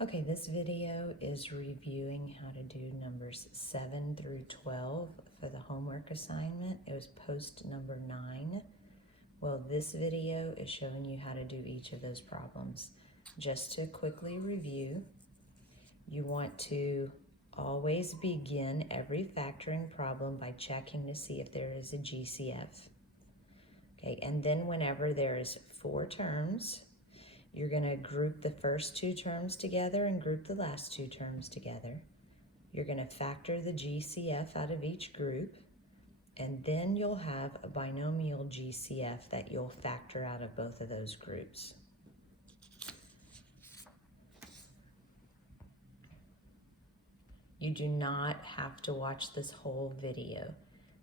Okay, this video is reviewing how to do numbers 7 through 12 for the homework assignment. It was post number 9. Well, this video is showing you how to do each of those problems. Just to quickly review, you want to always begin every factoring problem by checking to see if there is a GCF. Okay, and then whenever there is 4 terms, you're going to group the first 2 terms together and group the last 2 terms together. You're going to factor the GCF out of each group, and then you'll have a binomial GCF that you'll factor out of both of those groups. You do not have to watch this whole video.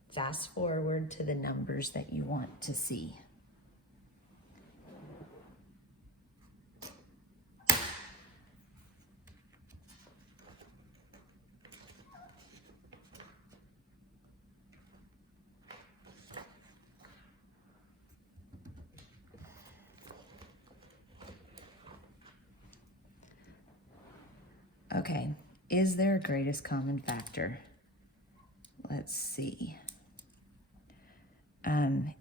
Fast forward to the numbers that you want to see. Okay, is there a greatest common factor? Let's see.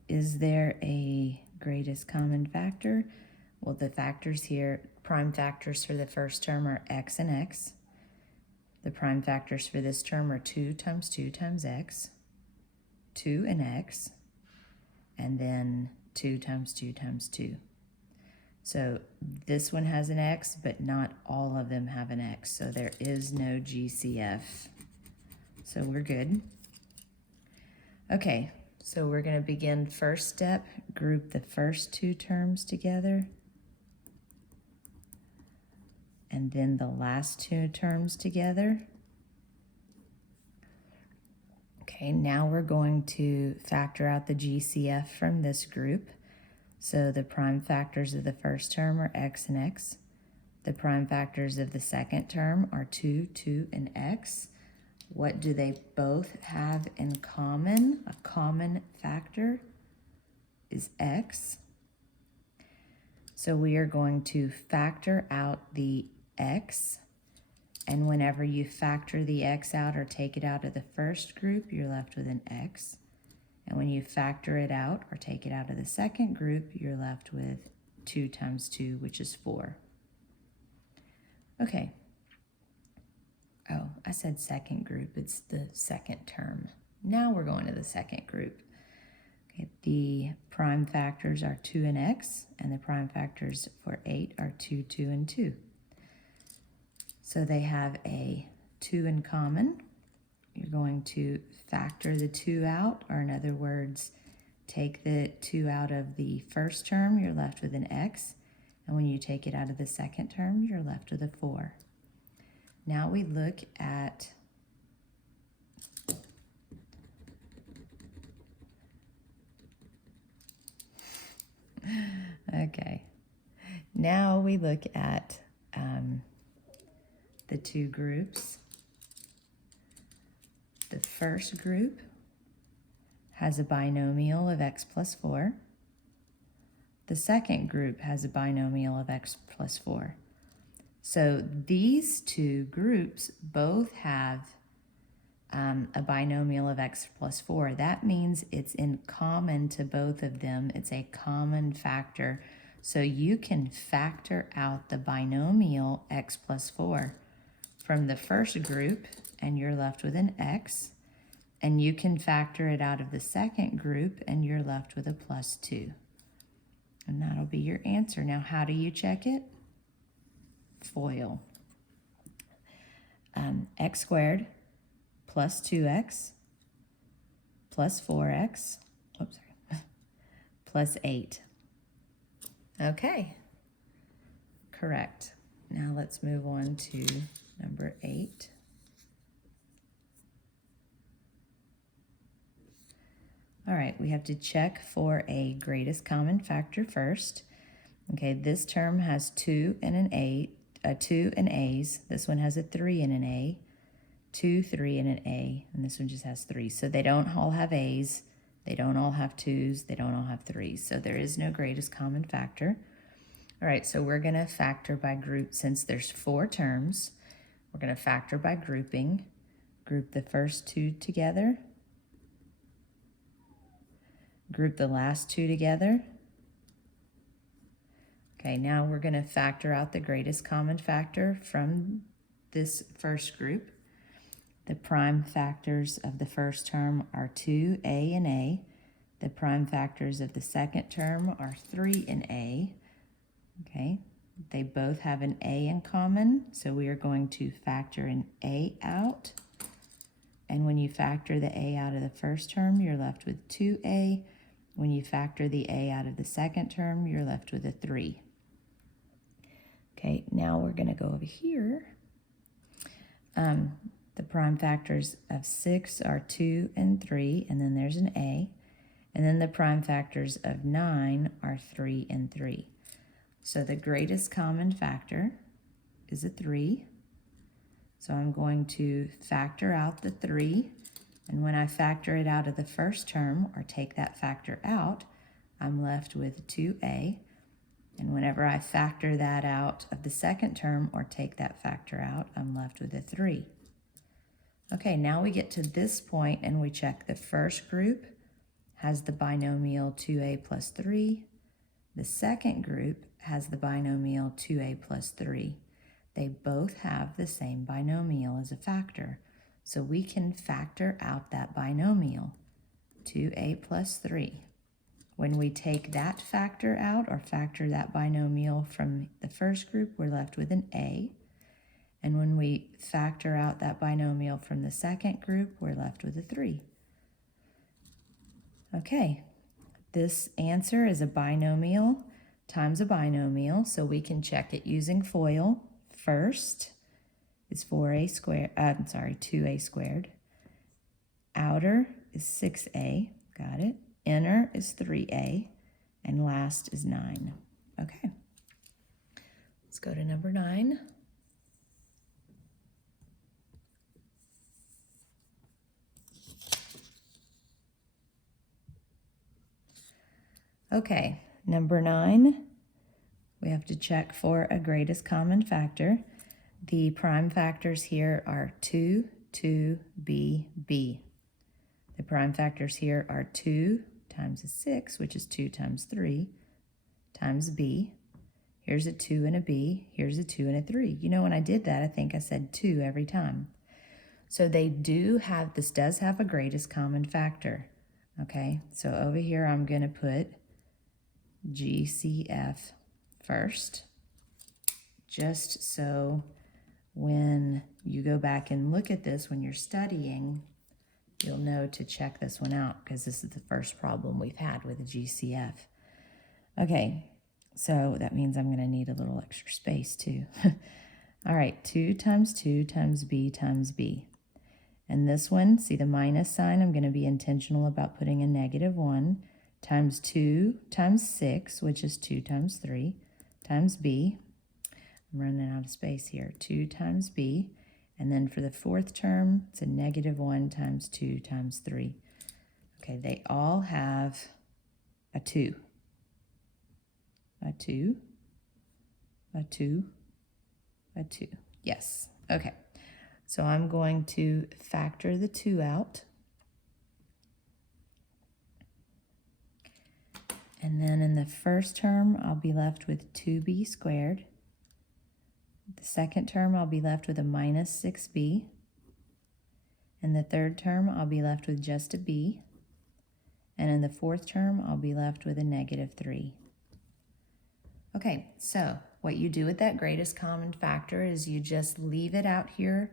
Is there a greatest common factor? Well, the factors here, prime factors for the first term are x and x. The prime factors for this term are 2 times 2 times x, 2 and x, and then 2 times 2 times 2. So this one has an x, but not all of them have an x. So there is no GCF. So we're good. Okay, so we're going to begin first step, group the first 2 terms together, and then the last 2 terms together. Okay, now we're going to factor out the GCF from this group. So the prime factors of the first term are x and x. The prime factors of the second term are 2, 2, and x. What do they both have in common? A common factor is x. So we are going to factor out the x. And whenever you factor the x out or take it out of the first group, you're left with an x. And when you factor it out or take it out of the second group, you're left with 2 times 2, which is 4. Okay. Oh, I said second group. It's the second term. Now we're going to the second group. Okay, the prime factors are 2 and x, and the prime factors for 8 are 2, 2, and 2. So they have a 2 in common. You're going to factor the 2 out, or in other words, take the 2 out of the first term, you're left with an x. And when you take it out of the second term, you're left with a 4. Now we look at Now we look at the 2 groups. The first group has a binomial of x plus 4. The second group has a binomial of x plus 4. So these 2 groups both have a binomial of x plus 4. That means it's in common to both of them. It's a common factor. So you can factor out the binomial x plus 4 from the first group, and you're left with an x. And you can factor it out of the second group, and you're left with a plus 2. And that'll be your answer. Now, how do you check it? FOIL. X squared plus 2x plus 4x, plus 8. Okay, correct. Now let's move on to number 8. All right, we have to check for a greatest common factor first. Okay, this term has 2 and an A, 2 and A's. This one has a 3 and an A, 2, 3, and an A, and this one just has 3. So they don't all have A's, they don't all have 2's, they don't all have 3's. So there is no greatest common factor. All right, so we're going to factor by group. Since there's 4 terms, we're going to factor by grouping. Group the first 2 together. Group the last 2 together. Okay, now we're going to factor out the greatest common factor from this first group. The prime factors of the first term are 2, A and A. The prime factors of the second term are 3 and A. Okay, they both have an A in common, so we are going to factor an A out. And when you factor the A out of the first term, you're left with 2A. When you factor the A out of the second term, you're left with a 3. Okay, now we're going to go over here. The prime factors of 6 are 2 and 3, and then there's an A. And then the prime factors of 9 are 3 and 3. So the greatest common factor is a 3. So I'm going to factor out the 3. And when I factor it out of the first term, or take that factor out, I'm left with 2A. And whenever I factor that out of the second term, or take that factor out, I'm left with a 3. Okay, now we get to this point and we check the first group has the binomial 2A plus 3. The second group has the binomial 2A plus 3. They both have the same binomial as a factor. So we can factor out that binomial, 2A plus 3. When we take that factor out, or factor that binomial from the first group, we're left with an A. And when we factor out that binomial from the second group, we're left with a 3. Okay, this answer is a binomial times a binomial, so we can check it using FOIL. First is 2A squared. Outer is 6A, got it. Inner is 3A, and last is 9. Okay, let's go to number 9. Okay, number 9, we have to check for a greatest common factor. The prime factors here are 2, 2, B, B. The prime factors here are 2 times a 6, which is 2 times 3, times B. Here's a 2 and a B. Here's a 2 and a 3. You know, when I did that, I think I said 2 every time. So they do have, this does have a greatest common factor. Okay, so over here I'm going to put GCF first, just so when you go back and look at this when you're studying, you'll know to check this one out, because this is the first problem we've had with a GCF. Okay, so that means I'm going to need a little extra space too. All right, 2 times 2 times B times B. And this one, see the minus sign, I'm going to be intentional about putting a -1, times 2 times 6, which is 2 times 3, times B. I'm running out of space here. 2 times B. And then for the fourth term, it's a -1 times 2 times 3. Okay, they all have a 2. A 2. A 2. A 2. Yes. Okay. So I'm going to factor the 2 out. And then in the first term, I'll be left with 2b squared. The second term, I'll be left with a minus 6b. In the third term, I'll be left with just a b. And in the fourth term, I'll be left with a -3. Okay, so what you do with that greatest common factor is you just leave it out here,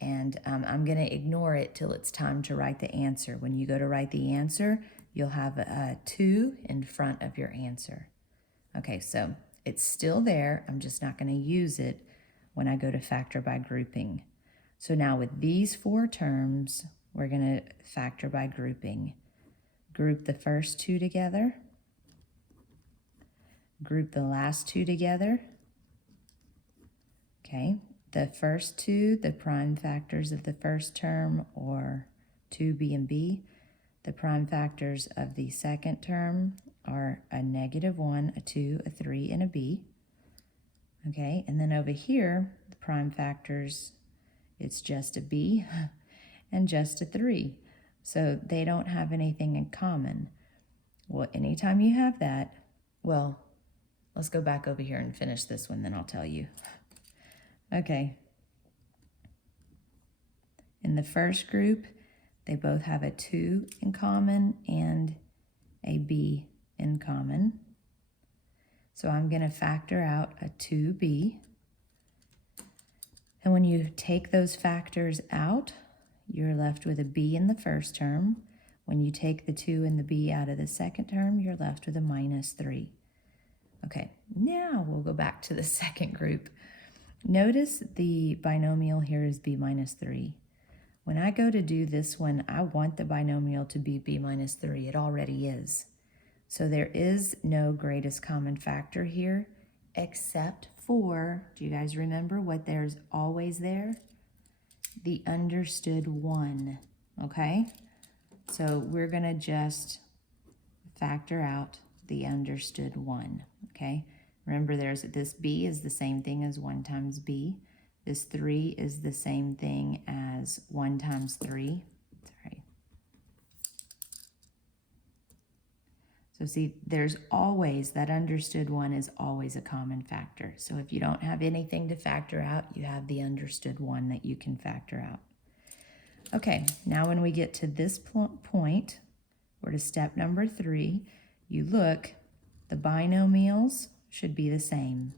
and I'm going to ignore it till it's time to write the answer. When you go to write the answer, you'll have a 2 in front of your answer. Okay, so it's still there. I'm just not going to use it when I go to factor by grouping. So now with these 4 terms, we're going to factor by grouping. Group the first 2 together. Group the last 2 together. Okay, the first 2, the prime factors of the first term, or 2b and b. The prime factors of the second term are a -1, a 2, a 3, and a b. Okay, and then over here, the prime factors, it's just a b and just a 3. So they don't have anything in common. Well, anytime you have that, well, let's go back over here and finish this one, then I'll tell you. Okay. In the first group, they both have a 2 in common and a b in common. So I'm going to factor out a 2b. And when you take those factors out, you're left with a b in the first term. When you take the 2 and the b out of the second term, you're left with a -3. Okay, now we'll go back to the second group. Notice the binomial here is b minus 3. When I go to do this one, I want the binomial to be b minus 3. It already is. So there is no greatest common factor here, except for, do you guys remember what there's always there? The understood 1, okay? So we're going to just factor out the understood 1, okay? Remember, there's this b is the same thing as 1 times b. This 3 is the same thing as 1 times 3. Sorry. So see, there's always, that understood 1 is always a common factor. So if you don't have anything to factor out, you have the understood 1 that you can factor out. Okay, now when we get to this point, we're to step number 3. You look, the binomials should be the same.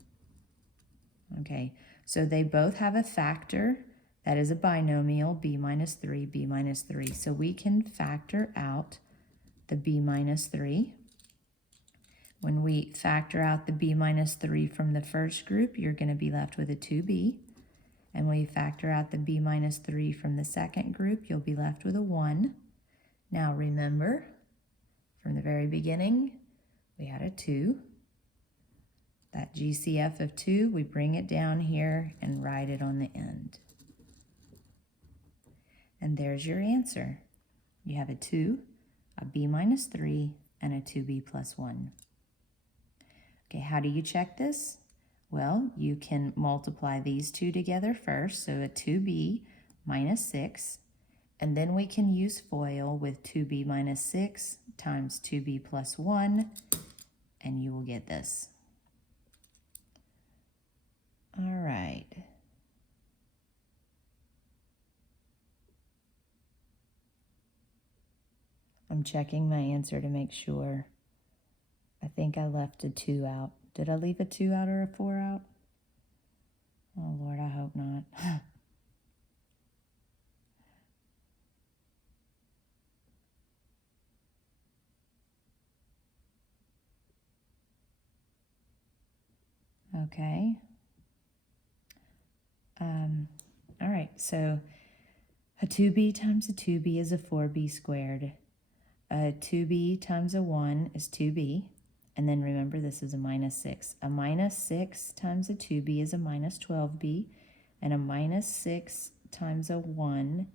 Okay, so they both have a factor that is a binomial, b minus 3, b minus 3. So we can factor out the b minus 3. When we factor out the b minus 3 from the first group, you're going to be left with a 2b. And when you factor out the b minus 3 from the second group, you'll be left with a 1. Now remember, from the very beginning, we had a 2. That GCF of 2, we bring it down here and write it on the end. And there's your answer. You have a 2, a b minus 3, and a 2b plus 1. Okay, how do you check this? Well, you can multiply these two together first, so a 2b minus 6, and then we can use FOIL with 2b minus 6 times 2b plus 1, and you will get this. All right. I'm checking my answer to make sure. I think I left a 2 out. Did I leave a 2 out or a 4 out? Oh, Lord, I hope not. Okay. All right, so a 2b times a 2b is a 4b squared. A 2b times a 1 is 2b. And then remember, this is a minus 6. A minus 6 times a 2b is a minus 12b. And a minus 6 times a 1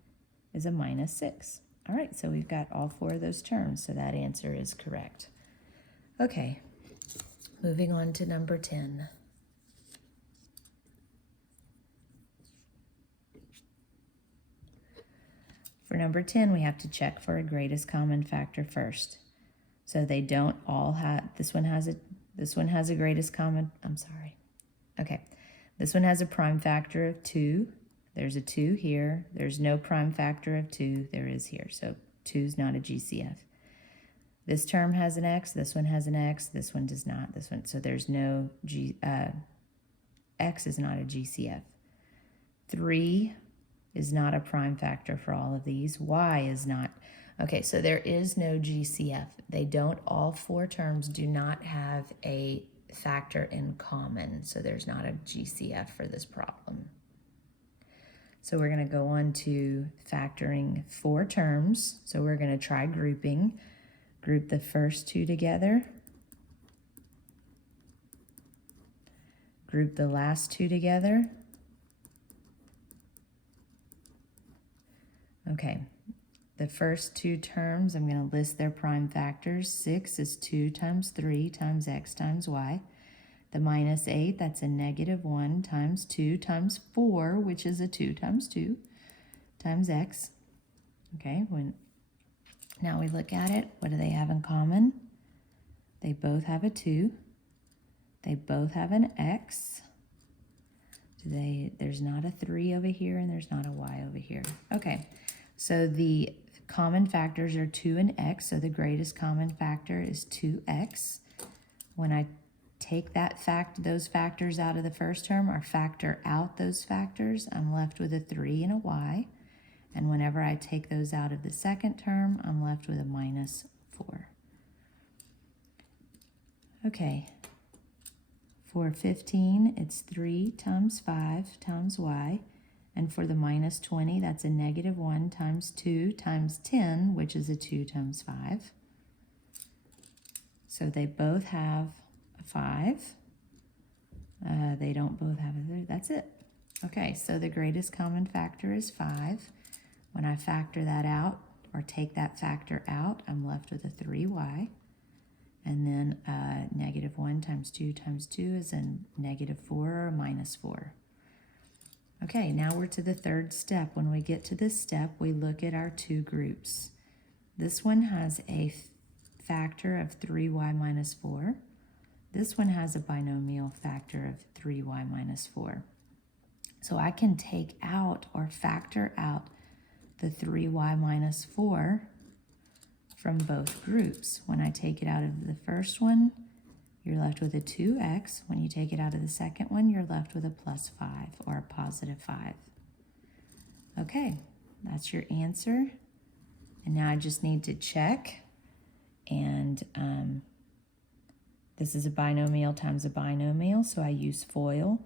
is a minus 6. All right, so we've got all 4 of those terms, so that answer is correct. Okay, moving on to number 10. For number 10, we have to check for a greatest common factor first. So they don't all have, this one has a greatest common, I'm sorry. Okay, this one has a prime factor of 2. There's a 2 here. There's no prime factor of 2. There is here, so 2 is not a GCF. This term has an x, this one has an x, this one does not, this one, so there's no x is not a GCF. 3 is not a prime factor for all of these. Y is not. Okay, so there is no GCF. They don't, all 4 terms do not have a factor in common, so there's not a GCF for this problem. So we're going to go on to factoring 4 terms. So we're going to try grouping. Group the first 2 together. Group the last 2 together. Okay, the first 2 terms, I'm going to list their prime factors. 6 is 2 times 3 times x times y. The minus 8, that's a negative 1 times 2 times 4, which is a 2 times 2 times x. Okay, now we look at it. What do they have in common? They both have a 2. They both have an x. There's not a 3 over here, and there's not a y over here. Okay, so the common factors are 2 and x, so the greatest common factor is 2x. When I take those factors out of the first term, or factor out those factors, I'm left with a 3 and a y. And whenever I take those out of the second term, I'm left with a minus 4. Okay, for 15, it's 3 times 5 times y. And for the minus 20, that's a negative 1 times 2 times 10, which is a 2 times 5. So they both have a 5. They don't both have a 3. That's it. Okay, so the greatest common factor is 5. When I factor that out, or take that factor out, I'm left with a 3y. And then negative 1 times 2 is a negative 4 or a minus 4. Okay, now we're to the third step. When we get to this step, we look at our two groups. This one has a factor of 3y minus 4. This one has a binomial factor of 3y minus 4. So I can take out or factor out the 3y minus 4 from both groups. When I take it out of the first one, you're left with a 2x. When you take it out of the second one, you're left with a plus 5 or a positive 5. Okay, that's your answer. And now I just need to check. And this is a binomial times a binomial, so I use FOIL.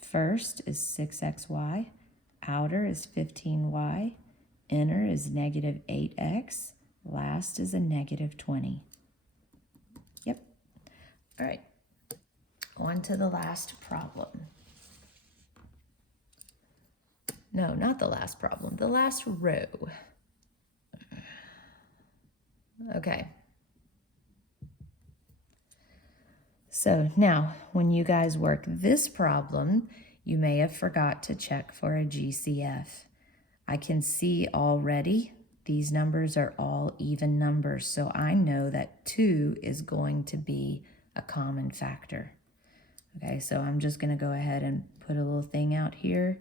First is 6xy, outer is 15y, inner is negative 8x, last is a negative 20. Yep. All right, on to the last problem. No, not the last problem, the last row. Okay. So now, when you guys work this problem, you may have forgot to check for a GCF. I can see already these numbers are all even numbers, so I know that 2 is going to be a common factor. Okay, so I'm just going to go ahead and put a little thing out here.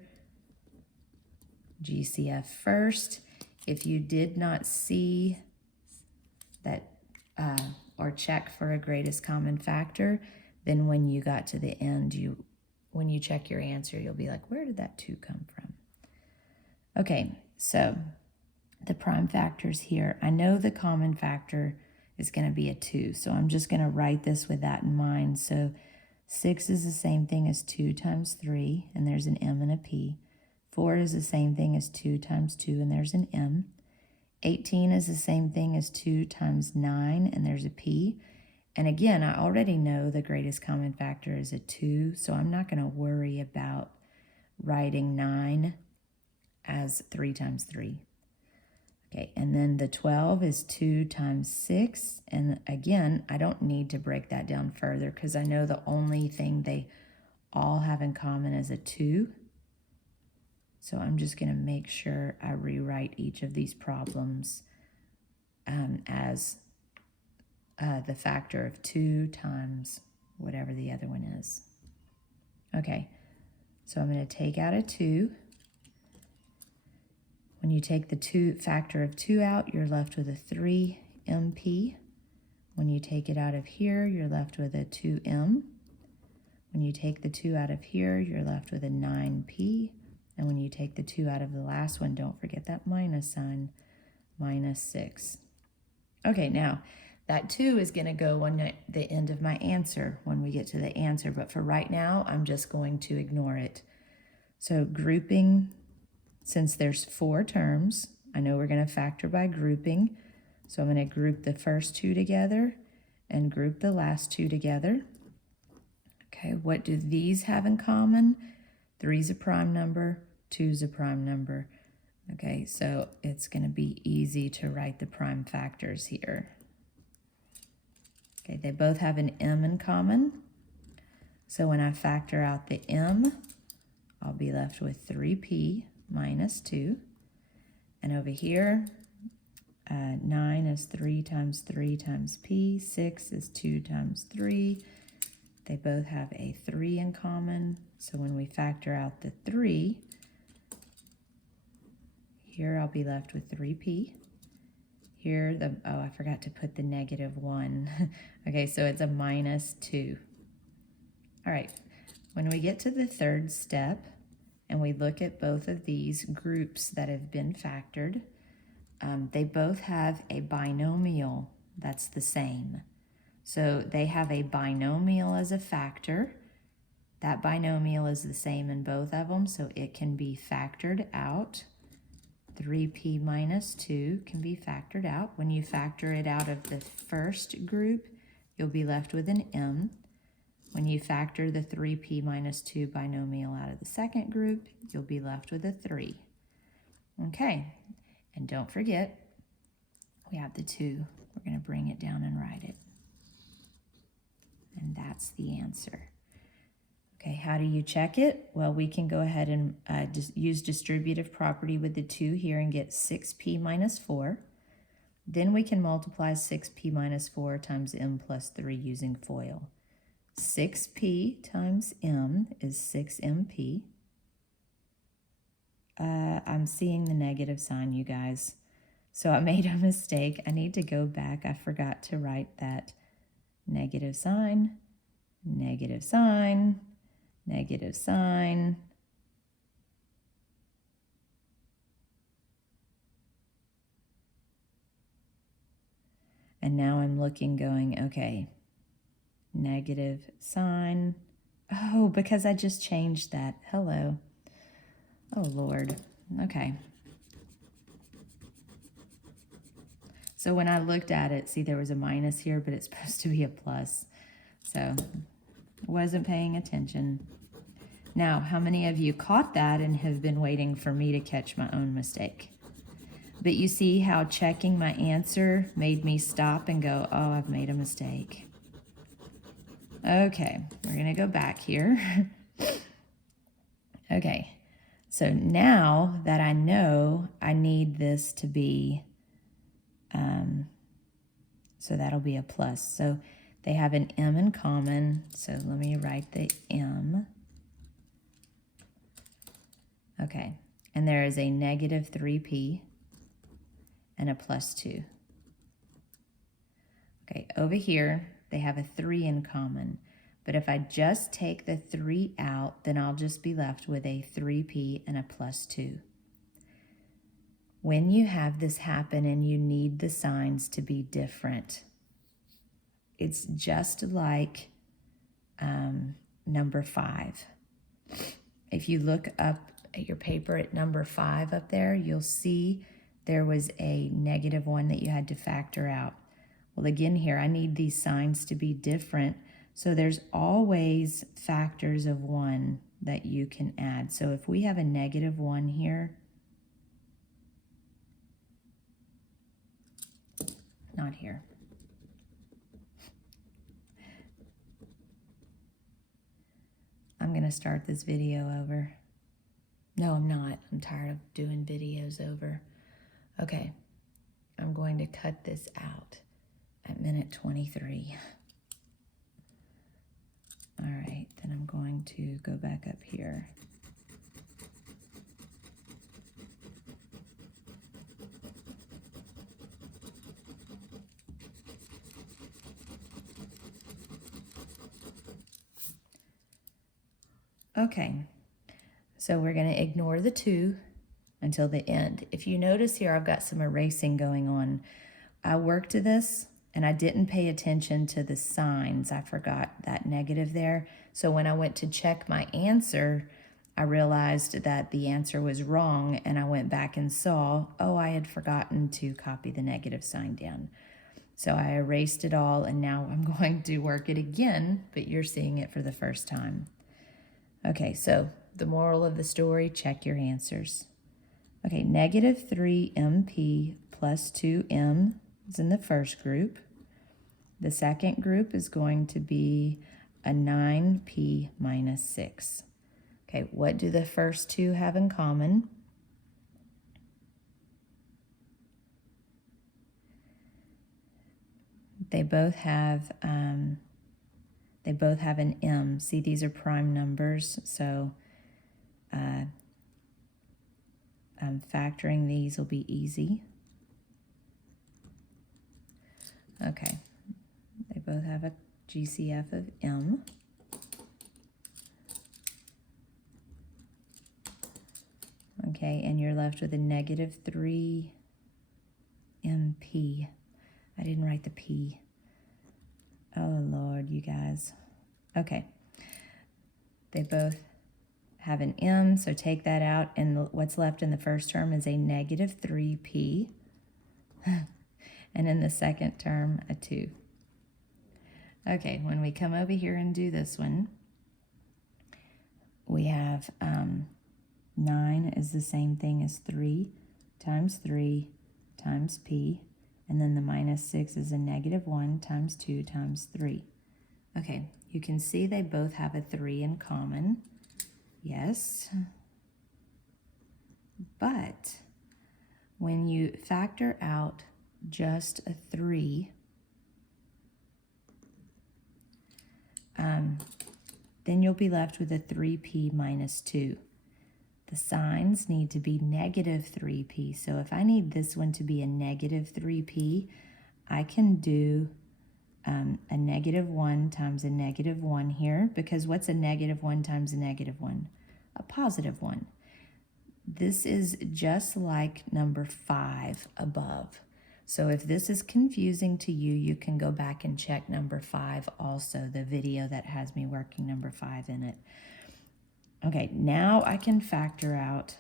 GCF first. If you did not see that or check for a greatest common factor, then when you got to the end, when you check your answer, you'll be like, where did that 2 come from? Okay, so the prime factors here. I know the common factor is going to be a 2, so I'm just going to write this with that in mind. So 6 is the same thing as 2 times 3, and there's an m and a p. 4 is the same thing as 2 times 2, and there's an m. 18 is the same thing as 2 times 9, and there's a p. And again, I already know the greatest common factor is a 2, so I'm not going to worry about writing 9 as 3 times 3. Okay, and then the 12 is 2 times 6. And again, I don't need to break that down further because I know the only thing they all have in common is a 2. So I'm just going to make sure I rewrite each of these problems as the factor of 2 times whatever the other one is. Okay, so I'm going to take out a 2. When you take the factor of 2 out, you're left with a 3 MP. When you take it out of here, you're left with a 2M. When you take the 2 out of here, you're left with a 9P. And when you take the 2 out of the last one, don't forget that minus sign, minus 6. Okay, now that 2 is going to go on the end of my answer when we get to the answer. But for right now, I'm just going to ignore it. So grouping, since there's 4 terms, I know we're going to factor by grouping. So I'm going to group the first 2 together and group the last 2 together. Okay, what do these have in common? 3 is a prime number, 2 is a prime number. Okay, so it's going to be easy to write the prime factors here. Okay, they both have an m in common. So when I factor out the m, I'll be left with 3p minus 2. And over here, 9 is 3 times p. 6 is 2 times 3. They both have a 3 in common. So when we factor out the 3, here I'll be left with 3p. Here, oh, I forgot to put the negative 1. Okay, so it's a minus 2. All right, when we get to the third step and we look at both of these groups that have been factored, they both have a binomial that's the same. So they have a binomial as a factor. That binomial is the same in both of them, so it can be factored out. 3p minus 2 can be factored out. When you factor it out of the first group, you'll be left with an m. When you factor the 3p minus 2 binomial out of the second group, you'll be left with a 3. Okay, and don't forget, we have the 2. We're going to bring it down and write it. And that's the answer. Okay, how do you check it? Well, we can go ahead and use distributive property with the 2 here and get 6p minus 4. Then we can multiply 6p minus 4 times m plus 3 using FOIL. 6p times m is 6mp. I'm seeing the negative sign, you guys. So I made a mistake. I need to go back. I forgot to write that negative sign, negative sign, negative sign. And now I'm looking going, okay, negative sign. Oh, because I just changed that. Hello. Oh, Lord. Okay. So when I looked at it, see there was a minus here, but it's supposed to be a plus. So wasn't paying attention. Now, how many of you caught that and have been waiting for me to catch my own mistake? But you see how checking my answer made me stop and go, oh, I've made a mistake. Okay, we're going to go back here. Okay, so now that I know I need this to be, so that'll be a plus. So they have an m in common, so let me write the m. Okay, and there is a negative 3p and a plus 2. Okay, over here, they have a 3 in common. But if I just take the 3 out, then I'll just be left with a 3p and a plus 2. When you have this happen and you need the signs to be different, it's just like number 5. If you look up at your paper at number 5 up there, you'll see there was a negative 1 that you had to factor out. Well, again here, I need these signs to be different. So there's always factors of 1 that you can add. So if we have a negative 1 here, not here. I'm going to start this video over. No, I'm not. I'm tired of doing videos over. Okay, I'm going to cut this out at minute 23. All right, then I'm going to go back up here. Okay, so we're going to ignore the 2 until the end. If you notice here, I've got some erasing going on. I worked to this and I didn't pay attention to the signs. I forgot that negative there. So when I went to check my answer, I realized that the answer was wrong, and I went back and saw, oh, I had forgotten to copy the negative sign down. So I erased it all, and now I'm going to work it again, but you're seeing it for the first time. Okay, so the moral of the story, check your answers. Okay, negative 3mp plus 2m is in the first group. The second group is going to be a 9p minus 6. Okay, what do the first two have in common? They both have an m. See, these are prime numbers, so factoring these will be easy. Okay, they both have a GCF of m. Okay, and you're left with a negative 3 MP. I didn't write the P. Oh, Lord, you guys. Okay. They both have an M, so take that out, and what's left in the first term is a negative 3P. And in the second term, a 2. Okay, when we come over here and do this one, we have 9 is the same thing as 3 times P, and then the minus 6 is a negative 1 times 2 times 3. Okay, you can see they both have a 3 in common. Yes. But when you factor out just a 3, then you'll be left with a 3p minus 2. The signs need to be negative 3p. So if I need this one to be a negative 3p, I can do a negative 1 times a negative 1 here, because what's a negative 1 times a negative 1? A positive 1. This is just like number 5 above. So if this is confusing to you, you can go back and check number 5 also, the video that has me working number 5 in it. Okay, now I can factor out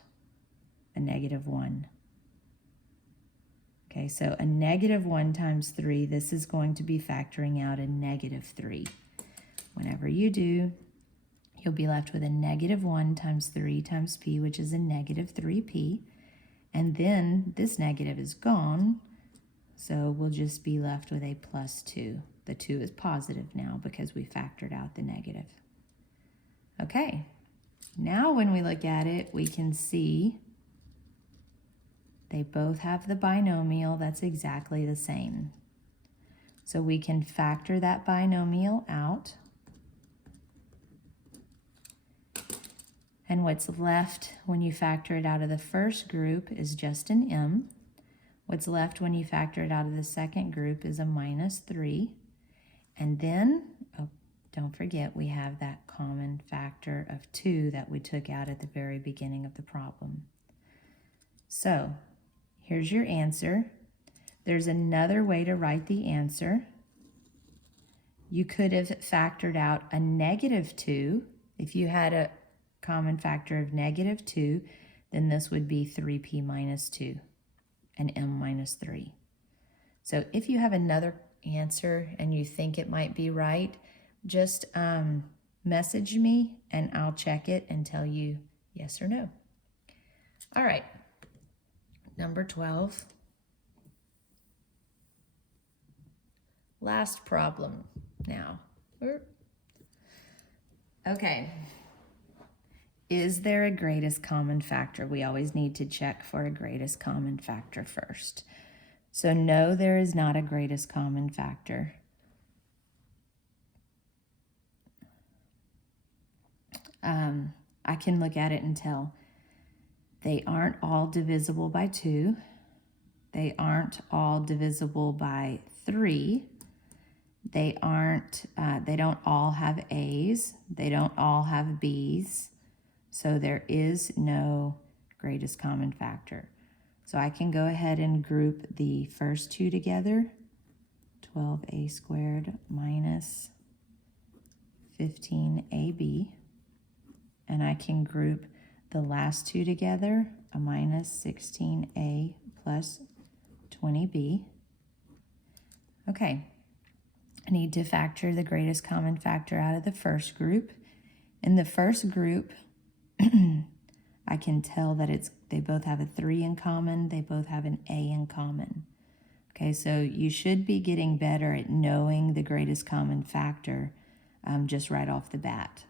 a negative 1. Okay, so a negative 1 times 3, this is going to be factoring out a negative 3. Whenever you do, you'll be left with a negative 1 times 3 times p, which is a negative 3p. And then this negative is gone, so we'll just be left with a plus 2. The 2 is positive now because we factored out the negative. Okay, now when we look at it, we can see they both have the binomial that's exactly the same. So we can factor that binomial out. And what's left when you factor it out of the first group is just an m. What's left when you factor it out of the second group is a minus 3. And then, oh, don't forget, we have that common factor of 2 that we took out at the very beginning of the problem. So here's your answer. There's another way to write the answer. You could have factored out a negative 2. If you had a common factor of negative 2, then this would be 3p minus 2 and m minus 3. So if you have another answer and you think it might be right, just message me and I'll check it and tell you yes or no. All right, number 12. Last problem now. Okay. Is there a greatest common factor? We always need to check for a greatest common factor first. So no, there is not a greatest common factor. I can look at it and tell they aren't all divisible by 2. They aren't all divisible by 3. They don't all have A's. They don't all have B's. So there is no greatest common factor. So I can go ahead and group the first two together, 12a squared minus 15ab. And I can group the last two together, a minus 16a plus 20b. Okay, I need to factor the greatest common factor out of the first group. In the first group, I can tell that they both have a 3 in common, they both have an a in common. Okay, so you should be getting better at knowing the greatest common factor just right off the bat.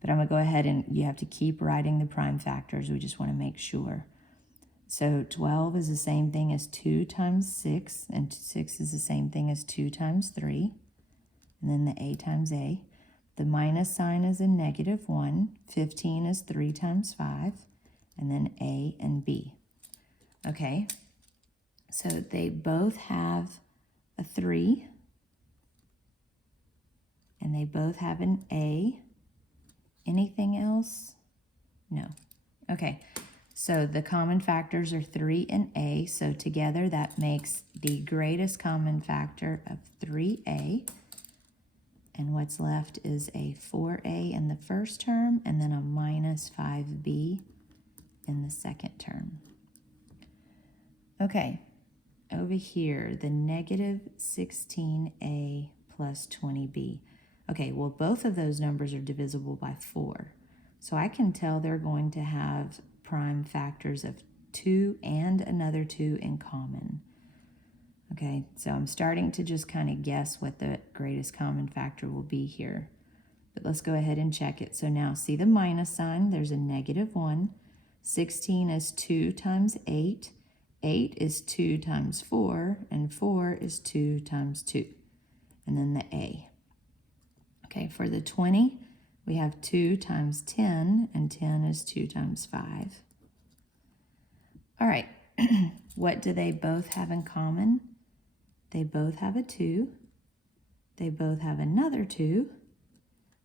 But I'm going to go ahead and you have to keep writing the prime factors. We just want to make sure. So 12 is the same thing as 2 times 6, and 6 is the same thing as 2 times 3, and then the a times a. The minus sign is a -1. 15 is 3 times 5, and then a and b. Okay, so they both have a 3, and they both have an a. Anything else? No. Okay. So the common factors are 3 and a, so together that makes the greatest common factor of 3a, and what's left is a 4a in the first term, and then a minus 5b in the second term. Okay, over here, the negative 16a plus 20b. Okay, well, both of those numbers are divisible by 4, so I can tell they're going to have prime factors of 2 and another 2 in common. Okay, so I'm starting to just kind of guess what the greatest common factor will be here. But let's go ahead and check it. So now see the minus sign, there's a -1. 16 is 2 times 8. 8 is 2 times 4, and 4 is 2 times 2. And then the a. Okay, for the 20, we have 2 times 10, and 10 is 2 times 5. All right, what do they both have in common? They both have a 2. They both have another 2.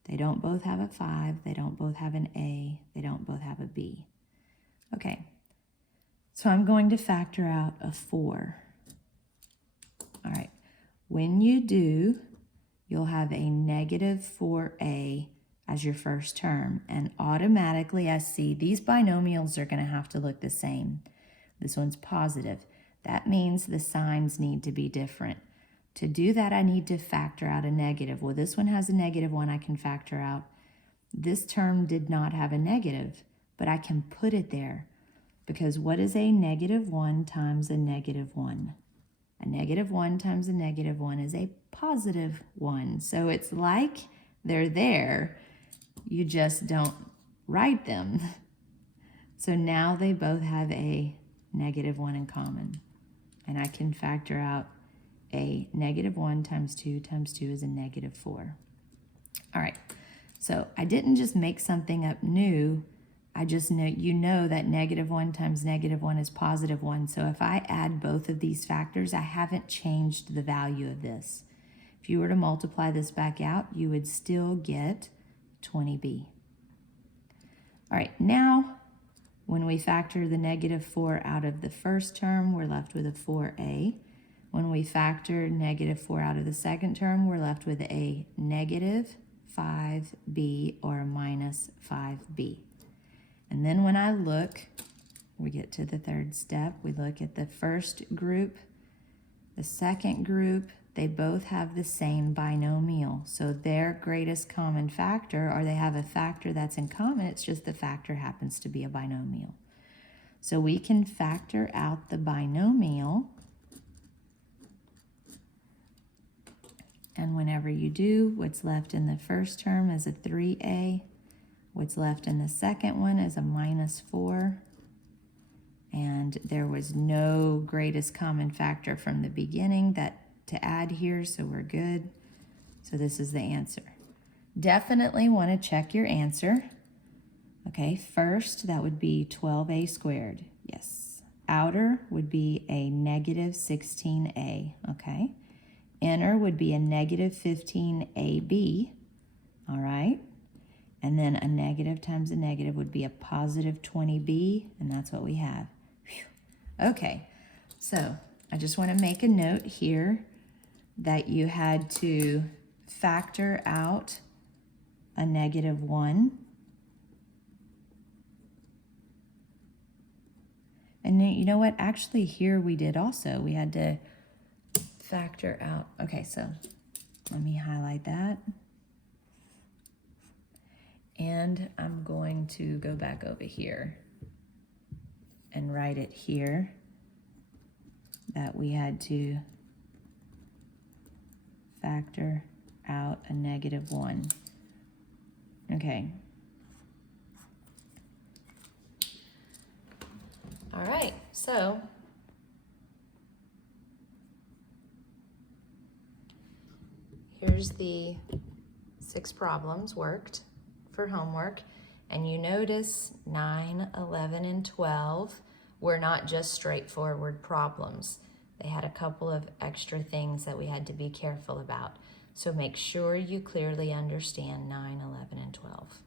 They don't both have a 5. They don't both have an a. They don't both have a b. Okay, so I'm going to factor out a 4. All right, when you do, you'll have a -4a as your first term, and automatically I see these binomials are going to have to look the same. This one's positive. That means the signs need to be different. To do that, I need to factor out a negative. Well, this one has a -1, I can factor out. This term did not have a negative, but I can put it there, because what is a -1 times a -1? A -1 times a -1 is a positive 1. So it's like they're there, you just don't write them. So now they both have a -1 in common. And I can factor out a -1 times 2 times 2 is a -4. All right, so I didn't just make something up new. I just know, you know that -1 times -1 is +1. So if I add both of these factors, I haven't changed the value of this. If you were to multiply this back out, you would still get 20b. All right, now when we factor the -4 out of the first term, we're left with a 4a. When we factor -4 out of the second term, we're left with a -5b or a -5b. And then when I look, we get to the third step, we look at the first group, the second group, they both have the same binomial. So their greatest common factor, or they have a factor that's in common, it's just the factor happens to be a binomial. So we can factor out the binomial. And whenever you do, what's left in the first term is a 3a. What's left in the second one is a -4. And there was no greatest common factor from the beginning to add here, so we're good. So this is the answer. Definitely want to check your answer. Okay, first, that would be 12a squared. Yes. Outer would be a -16a, okay? Inner would be a -15ab, all right? And then a negative times a negative would be a +20b, and that's what we have. Whew. Okay, so I just want to make a note here that you had to factor out a -1. And then, you know what? Actually, here we did also. We had to factor out. Okay, so let me highlight that. And I'm going to go back over here and write it here that we had to factor out a -1. Okay. All right, so here's the 6 problems worked for homework. And you notice 9, 11, and 12 were not just straightforward problems. They had a couple of extra things that we had to be careful about. So make sure you clearly understand 9, 11, and 12.